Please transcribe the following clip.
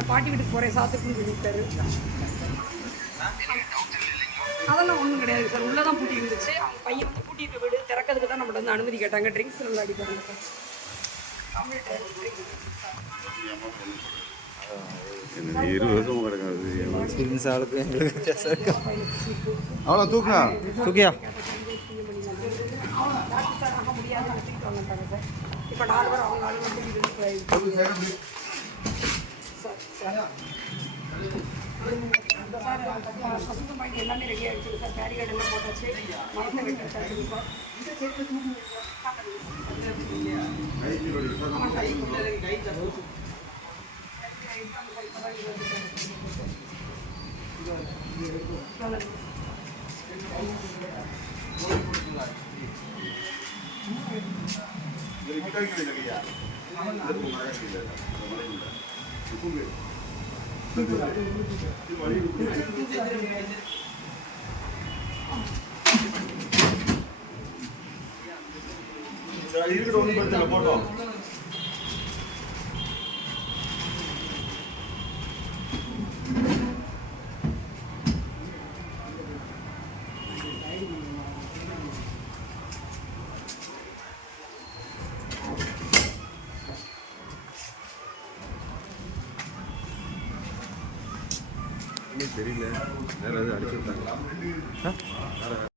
நான் பாட்டி வீட்டுக்கு போகிறேன் சாத்துக்குன்னு சொல்லிட்டாரு. அதெல்லாம் ஒன்றும் கிடையாது சார். உள்ளே தான் பூட்டி இருந்துச்சு. அவங்க பையன் வந்து பூட்டிட்டு வீடு திறக்கிறதுக்கு தான் நம்மகிட்ட வந்து அனுமதி கேட்டாங்க. ட்ரிங்க்ஸ் நல்லா அடிப்பாங்க சார். என்ன 20 வருஷம் கிடக்காது எக்ஸ்பீரியன்ஸ் ஆளுக்கு எங்களுக்கு வித்தியாசம் இருக்கு. அவ்வளோ தூக்கா தூக்கியா இப்போ 4 பேர் அவங்க ஆளுங்க பசுந்த பாயிண்ட் எல்லாமே ரெடி ஆகிடுச்சு சார். பேரிகார்டு எல்லாம் போட்டாச்சு. மரத்தை வெட்டாச்சு சார். போட்டோம் தெரியல வேற ஏதாவது அடிச்சு விட்டாங்களா?